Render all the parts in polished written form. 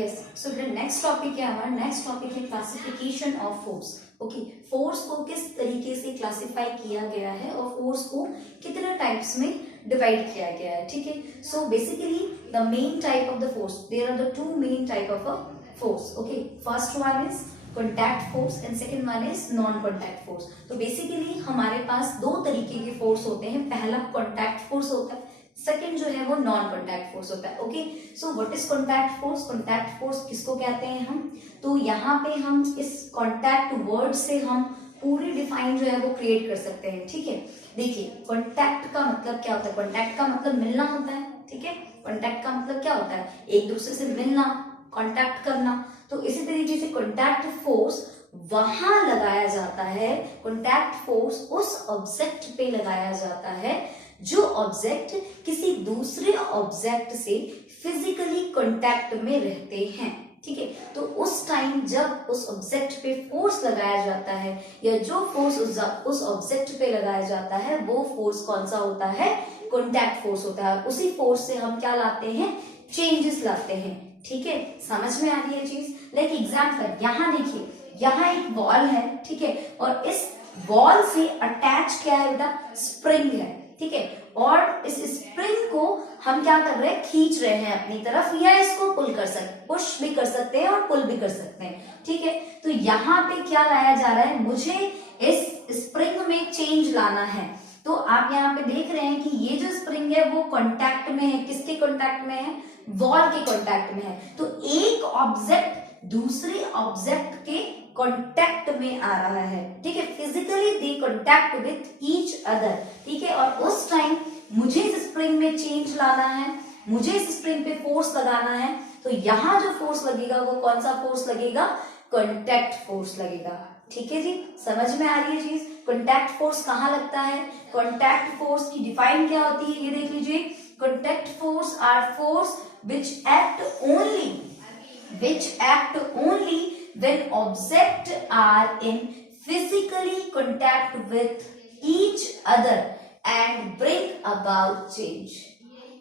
Yes, so the next topic है हमारा, next topic है classification of force. Okay, force को किस तरीके से क्लासिफाई किया गया है और फोर्स को कितने टाइप्स में डिवाइड किया गया है। ठीक है, so basically the main type of the force, there are the two main type of a force. Okay, first one is contact force and second one is non contact force. तो basically हमारे पास दो तरीके के force होते हैं, पहला contact force होता है, सेकेंड जो है वो नॉन कॉन्टैक्ट फोर्स होता है। Okay, so what is contact force? Contact force किसको कहते हैं हम? तो यहाँ पे हम इस कॉन्टैक्ट वर्ड से हम पूरी डिफाइन जो है वो क्रिएट कर सकते हैं। ठीक है, देखिए कॉन्टैक्ट का मतलब क्या होता है? कॉन्टैक्ट का मतलब मिलना होता है। ठीक है, कॉन्टैक्ट का मतलब क्या होता है? एक दूसरे से मिलना, कॉन्टैक्ट करना। तो इसी तरीके से कॉन्टैक्ट फोर्स वहां लगाया जाता है, कॉन्टैक्ट फोर्स उस ऑब्जेक्ट पे लगाया जाता है जो ऑब्जेक्ट किसी दूसरे ऑब्जेक्ट से फिजिकली कांटेक्ट में रहते हैं। ठीक है, तो उस टाइम जब उस ऑब्जेक्ट पे फोर्स लगाया जाता है या जो फोर्स उस ऑब्जेक्ट पे लगाया जाता है वो फोर्स कौन सा होता है? कांटेक्ट फोर्स होता है। उसी फोर्स से हम क्या लाते हैं? चेंजेस लाते हैं। ठीक है, समझ में आ रही है चीज? लाइक एग्जाम्पल, यहाँ देखिए, यहाँ एक वॉल है। ठीक है, और इस वॉल से अटैच क्या है बेटा? स्प्रिंग है। ठीक है, और इस स्प्रिंग को हम क्या कर रहे हैं? खींच रहे हैं अपनी तरफ, या इसको पुल कर सकते, पुश भी कर सकते हैं और पुल भी कर सकते हैं। ठीक है, तो यहाँ पे क्या लाया जा रहा है? मुझे इस स्प्रिंग में चेंज लाना है। तो आप यहाँ पे देख रहे हैं कि ये जो स्प्रिंग है वो कांटेक्ट में है। किसके कांटेक्ट में है? वॉल के कांटेक्ट में है। तो एक ऑब्जेक्ट दूसरे ऑब्जेक्ट के कांटेक्ट में आ रहा है। ठीक है, physically they contact with each other. ठीक है, और उस टाइम मुझे इस स्प्रिंग में चेंज लाना है, मुझे इस स्प्रिंग पे फोर्स लगाना है। तो यहां जो फोर्स लगेगा वो कौन सा फोर्स लगेगा? कांटेक्ट फोर्स लगेगा। ठीक है जी, समझ में आ रही है चीज? कांटेक्ट फोर्स कहाँ लगता है? कांटेक्ट फोर्स की डिफाइन क्या होती है ये देख लीजिए। Contact force are force which act only when objects are in physically contact with each other and bring about change.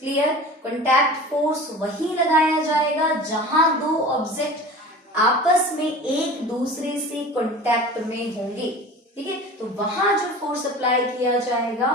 Clear? Contact force वही लगाया जाएगा जहां दो ऑब्जेक्ट आपस में एक दूसरे से कांटेक्ट में होंगे। ठीक है, तो वहां जो फोर्स अप्लाई किया जाएगा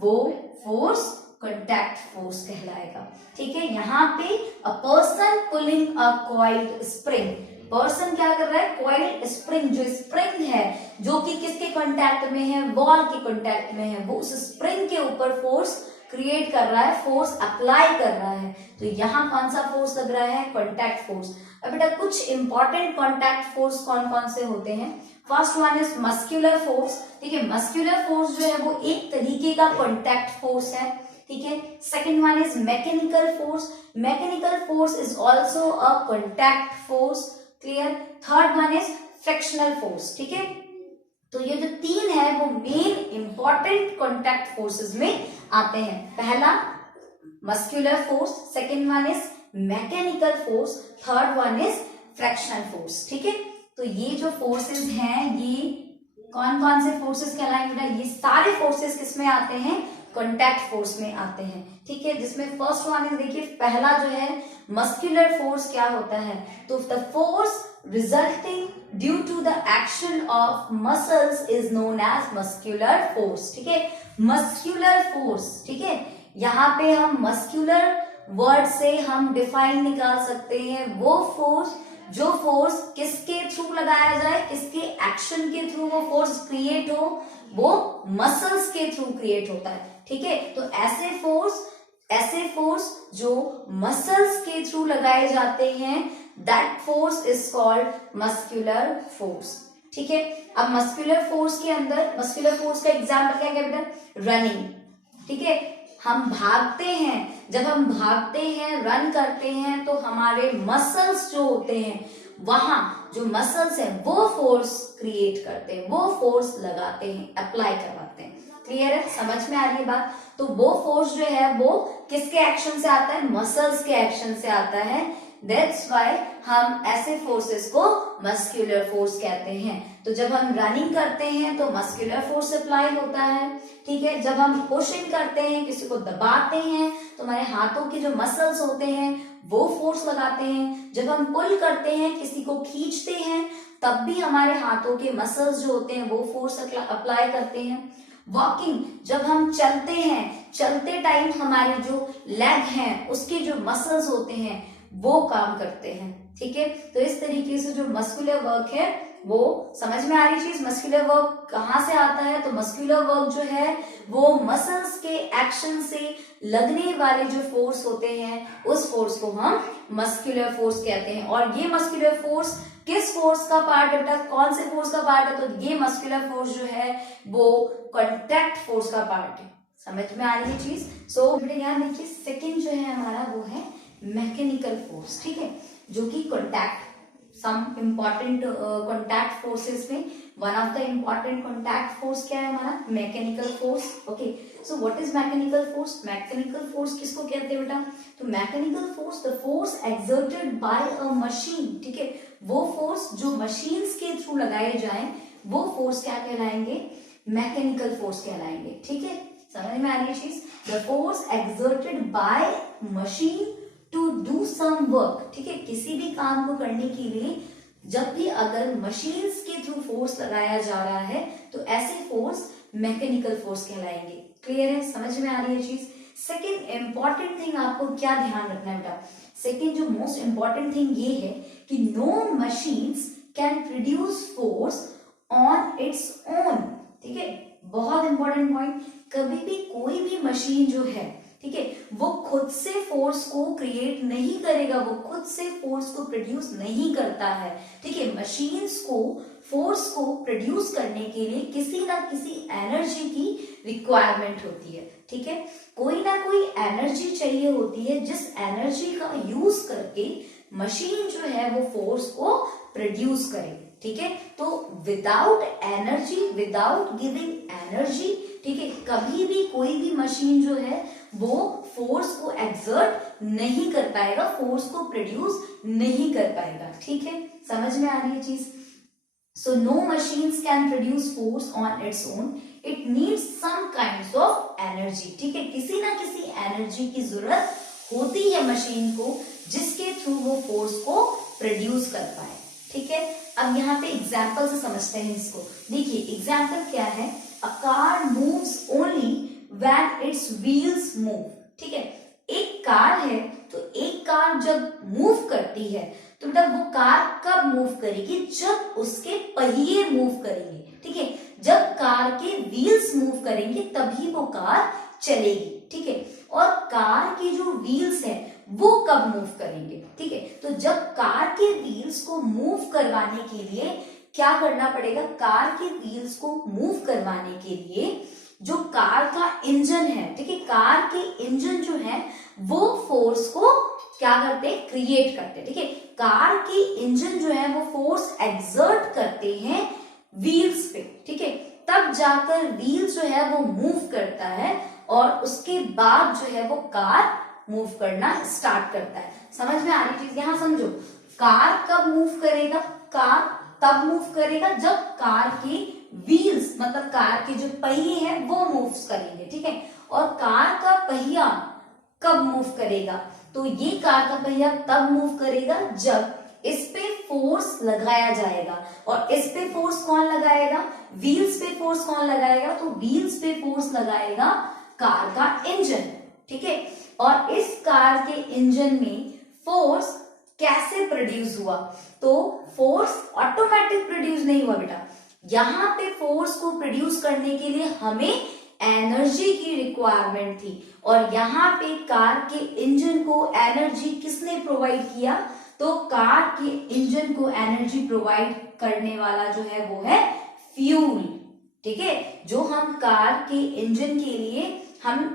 वो फोर्स कॉन्टैक्ट फोर्स कहलाएगा। ठीक है, यहाँ पे a person pulling a coiled spring, person क्या कर रहा है? कॉइल्ड स्प्रिंग, जो स्प्रिंग है जो कि किसके कांटेक्ट में है? वॉल के कांटेक्ट में है, वो उस स्प्रिंग के ऊपर फोर्स क्रिएट कर रहा है, फोर्स अप्लाई कर रहा है। तो यहाँ कौन सा फोर्स लग रहा है? Contact force. अब बेटा कुछ इंपॉर्टेंट कांटेक्ट फोर्स कौन कौन से होते हैं? First one is muscular force. ठीक है, मस्कुलर फोर्स जो है वो एक तरीके का कांटेक्ट फोर्स है। ठीक है, second one is mechanical force. Mechanical force is also a contact force. Clear? Third one is frictional force. ठीक है, तो ये जो तीन है वो मेन इंपॉर्टेंट कांटेक्ट फोर्सेस में आते हैं। पहला muscular force, second one is mechanical force, third one is frictional force. ठीक है, तो ये जो फोर्सेस हैं ये कौन कौन से फोर्सेस कहलाएंगे? ये सारे फोर्सेस किस में आते हैं? कांटेक्ट फोर्स में आते हैं। ठीक है, जिसमें फर्स्ट वन इज, देखिए पहला जो है मस्कुलर फोर्स क्या होता है? तो the force resulting due to the action of muscles is known as muscular force. ठीक है, मस्कुलर फोर्स। ठीक है, यहाँ पे हम मस्कुलर वर्ड से हम डिफाइन निकाल सकते हैं वो फोर्स जो फोर्स किसके थ्रू लगाया जाए, किसके एक्शन के थ्रू वो फोर्स क्रिएट हो, वो मसल्स के थ्रू क्रिएट होता है। ठीक है, तो ऐसे फोर्स जो मसल्स के थ्रू लगाए जाते हैं, that force is called muscular force. ठीक है, अब मस्कुलर फोर्स के अंदर, मस्कुलर फोर्स का एग्जाम्पल क्या है बेटा? रनिंग। ठीक है, हम भागते हैं, जब हम भागते हैं, रन करते हैं, तो हमारे मसल्स जो होते हैं, वहां जो मसल्स है वो फोर्स क्रिएट करते हैं, वो फोर्स लगाते हैं, अप्लाई करवाते हैं। क्लियर है? समझ में आ रही है बात? तो वो फोर्स जो है वो किसके एक्शन से आता है? मसल्स के एक्शन से आता है, दैट्स वाई हम ऐसे फोर्सेस को मस्कुलर फोर्स कहते हैं। तो जब हम रनिंग करते हैं तो मस्कुलर फोर्स अप्लाई होता है, ठीक है। जब हम पुशिंग करते हैं, किसी को दबाते हैं, तो हमारे हाथों के जो मसल्स होते हैं वो फोर्स लगाते हैं। जब हम पुल करते हैं, किसी को खींचते हैं, तब भी हमारे हाथों के मसल्स जो होते हैं वो फोर्स अप्लाई करते हैं। वॉकिंग, जब हम चलते हैं, चलते टाइम हमारे जो लेग हैं उसके जो मसल्स होते हैं वो काम करते हैं, ठीक है। तो इस तरीके से जो मस्कुलर वर्क है वो समझ में आ रही चीज। मस्कुलर वर्क कहाँ से आता है? तो मस्कुलर वर्क जो है वो मसल्स के एक्शन से लगने वाले जो फोर्स होते हैं उस फोर्स को हम मस्कुलर फोर्स कहते हैं। और ये मस्कुलर फोर्स किस फोर्स का पार्ट है बेटा? कौन से फोर्स का पार्ट है? तो ये मस्कुलर फोर्स जो है वो कॉन्टैक्ट फोर्स का पार्ट है। समझ में आ रही है चीज। सो बेटा याद रखिए, सेकंड जो है हमारा वो है मैकेनिकल फोर्स, ठीक है, जो कि contact, some important contact forces में one of the important contact force क्या है हमारा? Mechanical force. Okay, so what is mechanical force? Mechanical force किसको कहते हैं बेटा? तो mechanical force the force exerted by a machine, ठीक है, वो फोर्स जो मशीन्स के थ्रू लगाए जाएं वो फोर्स क्या कहलाएंगे? मैकेनिकल फोर्स कहलाएंगे, ठीक है। समझ में आ रही है चीज? The force exerted by machine to do some work, ठीक है, किसी भी काम को करने के लिए जब भी अगर मशीन्स के थ्रू फोर्स लगाया जा रहा है तो ऐसे फोर्स मैकेनिकल फोर्स कहलाएंगे। क्लियर है? समझ में आ रही है चीज। सेकेंड इंपॉर्टेंट थिंग आपको क्या ध्यान रखना है बेटा? सेकेंड जो मोस्ट इंपॉर्टेंट थिंग ये है कि no machines can produce force on its own, ठीक है, बहुत इंपॉर्टेंट पॉइंट। कभी भी कोई भी मशीन जो है, ठीक है, वो खुद से फोर्स को क्रिएट नहीं करेगा, वो खुद से फोर्स को प्रोड्यूस नहीं करता है, ठीक है। मशीन्स को फोर्स को प्रोड्यूस करने के लिए किसी ना किसी एनर्जी की रिक्वायरमेंट होती है, ठीक है, कोई ना कोई एनर्जी चाहिए होती है जिस एनर्जी का यूज करके मशीन जो है वो फोर्स को प्रोड्यूस करे, ठीक है। तो without energy, without giving energy, ठीक है, कभी भी कोई भी मशीन जो है वो फोर्स को एक्सर्ट नहीं कर पाएगा, फोर्स को प्रोड्यूस नहीं कर पाएगा, ठीक है। समझ में आ रही है चीज। So no machines can produce force on its own, it needs some kinds of energy, ठीक है, किसी ना किसी एनर्जी की जरूरत होती है मशीन को जिसके थ्रू वो फोर्स को प्रोड्यूस कर पाए, ठीक है। अब यहाँ पे एग्जाम्पल से समझते हैं इसको। देखिए एग्जाम्पल क्या है? A car moves only when it's wheels move, ठीक है। एक कार है तो एक कार जब मूव करती है तो बेटा वो कार कब मूव करेगी? जब उसके पहिए मूव करेंगे, ठीक है, जब कार के व्हील्स मूव करेंगे तभी वो कार चलेगी, ठीक है। और कार के जो व्हील्स है वो कब मूव करेंगे? ठीक है, तो जब कार के व्हील्स को मूव करवाने के लिए क्या करना पड़ेगा? कार के व्हील्स को मूव करवाने के लिए जो कार का इंजन है, ठीक है, कार के इंजन जो है वो फोर्स को क्या करते हैं? क्रिएट करते हैं, ठीक है। कार के इंजन जो है वो फोर्स एक्सर्ट करते हैं व्हील्स पे, ठीक है, तब जाकर व्हील्स जो है वो मूव करता है और उसके बाद जो है वो कार मूव करना स्टार्ट करता है। समझ में आ रही चीज? यहां समझो, कार कब मूव करेगा? कार तब मूव करेगा जब कार के व्हील्स, मतलब कार के जो पहिए हैं वो मूव करेंगे, ठीक है। और कार का पहिया कब मूव करेगा? तो ये कार का पहिया तब मूव करेगा जब इस पे फोर्स लगाया जाएगा। और इस पे फोर्स कौन लगाएगा? व्हील्स पे फोर्स कौन लगाएगा? तो व्हील्स पे फोर्स लगाएगा कार का इंजन, ठीक है। और इस कार के इंजन में फोर्स कैसे प्रोड्यूस हुआ? तो फोर्स ऑटोमेटिक प्रोड्यूस नहीं हुआ बेटा, यहां पे फोर्स को प्रोड्यूस करने के लिए हमें एनर्जी की रिक्वायरमेंट थी। और यहाँ पे कार के इंजन को एनर्जी किसने प्रोवाइड किया? तो कार के इंजन को एनर्जी प्रोवाइड करने वाला जो है वो है फ्यूल, ठीक है। जो हम कार के इंजन के लिए हम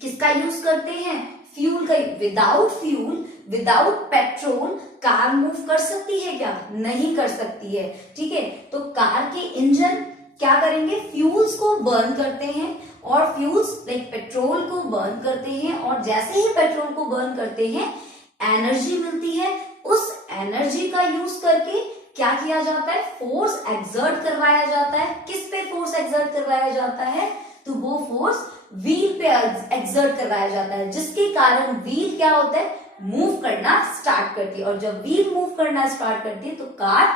किसका यूज करते हैं? फ्यूल का। Without fuel, without petrol car move कर सकती है क्या? नहीं कर सकती है, ठीक है। तो कार के इंजन क्या करेंगे? फ्यूल्स को बर्न करते हैं और फ्यूल्स लाइक पेट्रोल को बर्न करते हैं और जैसे ही पेट्रोल को बर्न करते हैं एनर्जी मिलती है, उस एनर्जी का यूज करके क्या किया जाता है, फोर्स एक्सर्ट करवाया जाता है। किस पे फोर्स एक्सर्ट करवाया जाता है, तो वो फोर्स व्हील पे एक्सर्ट करवाया जाता है, जिसके कारण व्हील क्या होता है, मूव करना स्टार्ट करती है। और जब व्हील मूव करना स्टार्ट करती है तो कार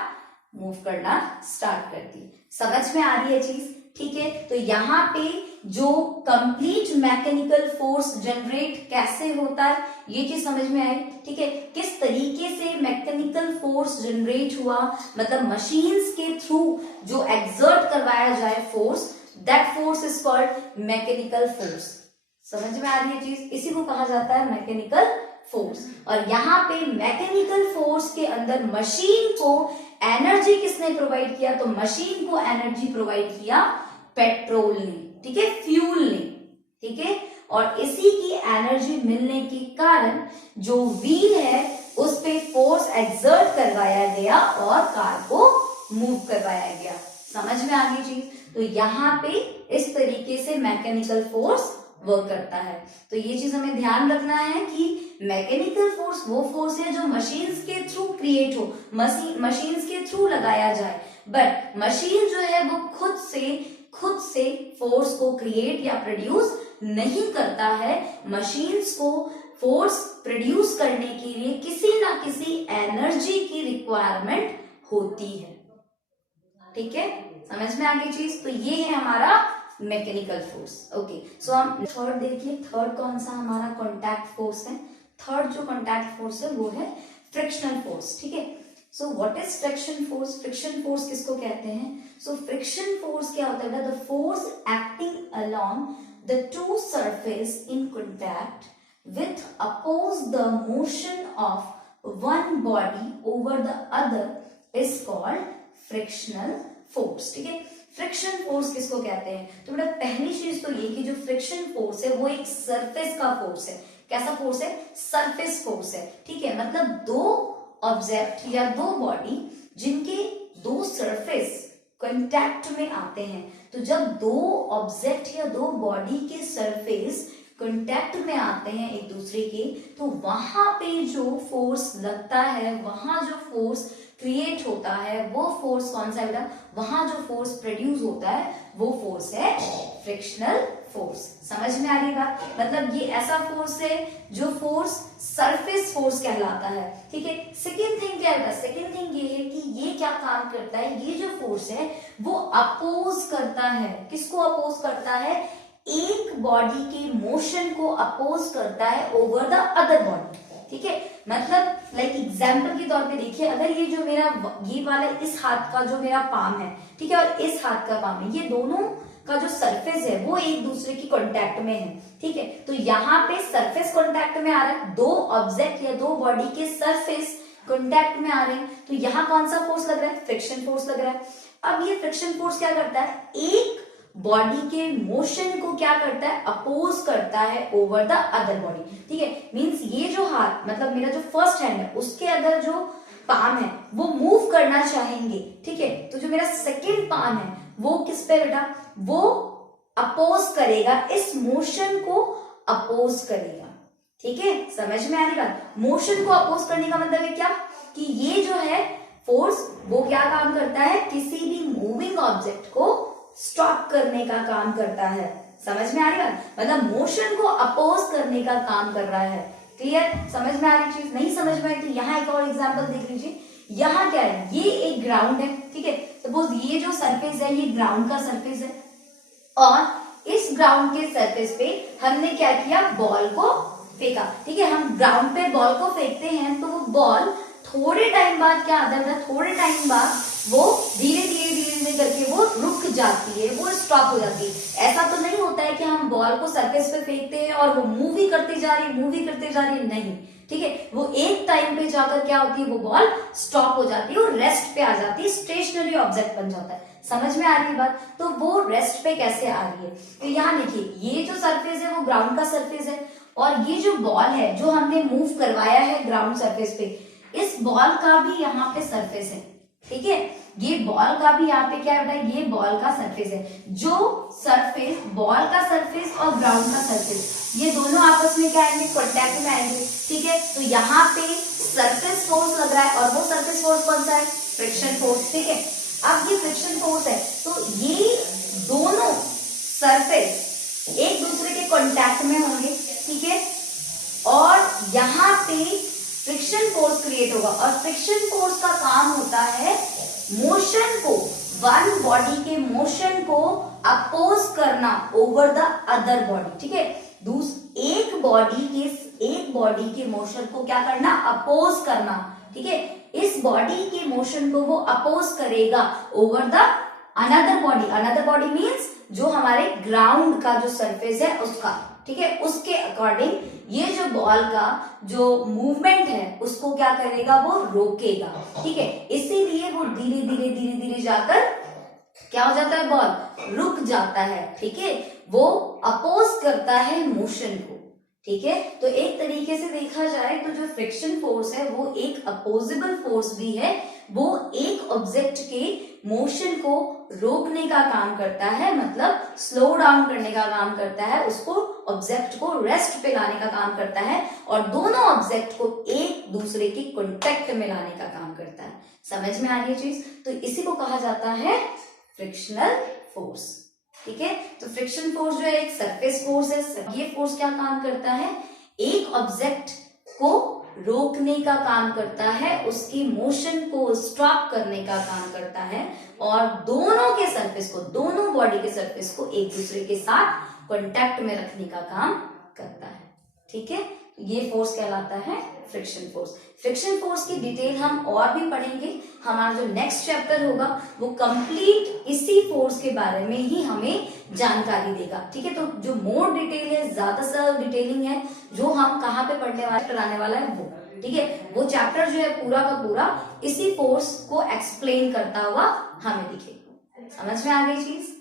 मूव करना स्टार्ट करती है। समझ में आ रही है चीज, ठीक है। तो यहाँ पे जो कंप्लीट मैकेनिकल फोर्स जनरेट कैसे होता है ये चीज समझ में आई, ठीक है। किस तरीके से मैकेनिकल फोर्स जनरेट हुआ, मतलब मशीन्स के थ्रू जो एक्सर्ट करवाया जाए force, that force is called mechanical force. समझ में आ रही है चीज, इसी को कहा जाता है मैकेनिकल फोर्स। और यहाँ पे मैकेनिकल फोर्स के अंदर मशीन को एनर्जी किसने प्रोवाइड किया, तो मशीन को एनर्जी प्रोवाइड किया पेट्रोल ने, ठीक है, फ्यूल ने, ठीक है। और इसी की एनर्जी मिलने के कारण जो व्हील है उस पे फोर्स एक्सर्ट करवाया गया और कार को मूव करवाया गया। समझ में आ गई चीज। तो यहाँ पे इस तरीके से मैकेनिकल फोर्स वर्क करता है। तो ये चीज हमें ध्यान रखना है कि मैकेनिकल फोर्स वो फोर्स है जो मशीन्स के थ्रू क्रिएट हो, मशीन्स के थ्रू लगाया जाए, बट मशीन जो है वो खुद से फोर्स को क्रिएट या प्रोड्यूस नहीं करता है। मशीन्स को फोर्स प्रोड्यूस करने के लिए किसी ना किसी एनर्जी की रिक्वायरमेंट होती है, ठीक है। समझ में आ गई चीज। तो ये है हमारा मैकेनिकल फोर्स। ओके, सो हम थर्ड देखिए, थर्ड कौन सा हमारा कॉन्टैक्ट फोर्स है। थर्ड जो कॉन्टैक्ट फोर्स है वो है फ्रिक्शनल फोर्स, ठीक है। So what is friction force, friction force किसको कहते हैं, सो फ्रिक्शन फोर्स क्या होता है, the force acting along the two surface in contact with oppose the motion of one body over the other is called frictional force, ठीक है। Friction force किसको कहते हैं, तो बेटा पहली चीज तो ये कि जो फ्रिक्शन फोर्स है वो एक सरफेस का फोर्स है। कैसा फोर्स है, सरफेस फोर्स है, ठीक है। मतलब दो ऑब्जेक्ट या दो बॉडी जिनके दो सरफेस कांटेक्ट में आते हैं, तो जब दो ऑब्जेक्ट या दो बॉडी के सरफेस कांटेक्ट में आते हैं एक दूसरे के, तो वहां पे जो फोर्स लगता है, वहां जो फोर्स क्रिएट होता है, वो फोर्स कौन सा है बेटा, वहां जो फोर्स प्रोड्यूस होता है वो फोर्स है फ्रिक्शनल फोर्स। समझ में आ रही बात, मतलब ये ऐसा फोर्स है जो फोर्स सरफेस फोर्स कहलाता है, ठीक है। सेकेंड थिंग क्या है, सेकेंड थिंग ये है कि ये क्या काम करता है, ये जो फोर्स है वो अपोज करता है, किसको अपोज करता है, एक बॉडी के मोशन को अपोज करता है ओवर द अदर बॉडी, ठीक है। मतलब लाइक एग्जाम्पल के तौर पे देखिए, अगर ये जो मेरा ये वाला इस हाथ का जो मेरा पाम है, ठीक है, और इस हाथ का पाम है, ये दोनों का जो सरफेस है वो एक दूसरे की कांटेक्ट में है, ठीक है। तो यहाँ पे सरफेस कांटेक्ट में आ रहा है, दो ऑब्जेक्ट या दो बॉडी के सरफेस कांटेक्ट में आ रहे हैं, तो यहाँ कौन सा फोर्स लग रहा है, फ्रिक्शन फोर्स लग रहा है। अब ये फ्रिक्शन फोर्स क्या करता है, एक बॉडी के मोशन को क्या करता है, अपोज करता है ओवर द अदर बॉडी, ठीक है। मींस ये जो हाथ, मतलब मेरा जो फर्स्ट हैंड है उसके अगर जो पाम है वो मूव करना चाहेंगे, ठीक है, तो जो मेरा सेकेंड पाम है वो किस पे बेटा, वो अपोज करेगा, इस मोशन को अपोज करेगा, ठीक है। समझ में आ रही बात, मोशन को अपोज करने का मतलब है क्या, कि ये जो है फोर्स वो क्या काम करता है, किसी भी मूविंग ऑब्जेक्ट को स्टॉप करने का काम करता है। समझ में आ रही बात, मतलब मोशन को अपोज करने का काम कर रहा है। क्लियर, समझ में आ रही चीज, नहीं समझ में आई तो यहाँ एक और एग्जांपल देख लीजिए। यहाँ क्या है, ये एक ग्राउंड है, ठीक है। सपोज ये जो सरफेस है ये ग्राउंड का सरफेस है, और इस ग्राउंड के सरफेस पे हमने क्या किया, बॉल को फेंका, ठीक है। हम ग्राउंड पे बॉल को फेंकते हैं तो वो बॉल थोड़े टाइम बाद क्या आता है, थोड़े टाइम बाद वो धीरे धीरे करके वो रुक जाती है, वो स्टॉप हो जाती है। ऐसा तो नहीं होता है कि हम बॉल को सरफेस पे फेंकते हैं और वो मूवी करती जा रही है, नहीं, ठीक है। वो एक टाइम पे जाकर क्या होती है, वो बॉल स्टॉप हो जाती है और रेस्ट पे आ जाती है, स्टेशनरी ऑब्जेक्ट बन जाता है। समझ में आ रही है बात, तो वो रेस्ट पे कैसे आ रही है, तो यहाँ देखिए ये जो सरफेस है वो ग्राउंड का सरफेस है, और ये जो बॉल है जो हमने मूव करवाया है ग्राउंड सरफेस पे, इस बॉल का भी यहाँ पे सरफेस है, ठीक है। ये बॉल का भी यहाँ पे क्या है बेटा, ये बॉल का सरफेस है। जो सरफेस, बॉल का सरफेस और ग्राउंड का सरफेस, ये दोनों आपस में क्या आएंगे, कॉन्टैक्ट में आएंगे। ठीक है, तो यहाँ पे सरफेस फोर्स लग रहा है और वो सरफेस फोर्स कौन सा है, फ्रिक्शन फोर्स। ठीक है, अब ये फ्रिक्शन फोर्स है, तो ये दोनों सरफेस एक दूसरे के कॉन्टैक्ट में होंगे। ठीक है, और यहाँ पे फ्रिक्शन फोर्स क्रिएट होगा, और फ्रिक्शन फोर्स का काम होता है मोशन को, वन बॉडी के मोशन को अपोज करना ओवर द अदर बॉडी। ठीक है, एक बॉडी के मोशन को क्या करना, अपोज करना। ठीक है, इस बॉडी के मोशन को वो अपोज करेगा over the another body. Another body means जो हमारे ग्राउंड का जो सरफेस है उसका। ठीक है, उसके अकॉर्डिंग ये जो बॉल का जो मूवमेंट है उसको क्या करेगा, वो रोकेगा। ठीक है, इसीलिए वो धीरे धीरे धीरे धीरे जाकर क्या हो जाता है, बॉल रुक जाता है। ठीक है, वो अपोज करता है मोशन को। ठीक है, तो एक तरीके से देखा जाए तो जो फ्रिक्शन फोर्स है वो एक अपोजिबल फोर्स भी है। वो एक ऑब्जेक्ट के मोशन को रोकने का काम करता है, मतलब स्लो डाउन करने का काम करता है, उसको ऑब्जेक्ट को रेस्ट पे लाने का काम करता है, और दोनों ऑब्जेक्ट को एक दूसरे के कॉन्टेक्ट में लाने का काम करता है। समझ में आ रही है चीज? तो इसी को कहा जाता है फ्रिक्शनल फोर्स। ठीक है, तो फ्रिक्शन फोर्स जो है एक सरफेस फोर्स है। ये फोर्स क्या काम करता है, एक ऑब्जेक्ट को रोकने का काम करता है, उसकी मोशन को स्टॉप करने का काम करता है, और दोनों के सरफेस को, दोनों बॉडी के सरफेस को एक दूसरे के साथ कांटेक्ट में रखने का काम करता है। ठीक है, ये फोर्स कहलाता है फ्रिक्शन फोर्स। फ्रिक्शन फोर्स की डिटेल हम और भी पढ़ेंगे। हमारा जो नेक्स्ट चैप्टर होगा वो कंप्लीट इसी फोर्स के बारे में ही हमें जानकारी देगा। ठीक है, तो जो मोर डिटेल है, ज्यादा से ज्यादा डिटेलिंग है, जो हम कहाँ पे पढ़ने वाले, कराने वाला है वो। ठीक है, वो चैप्टर जो है पूरा का पूरा इसी फोर्स को एक्सप्लेन करता हुआ हमें दिखेगा। समझ में आ गई चीज?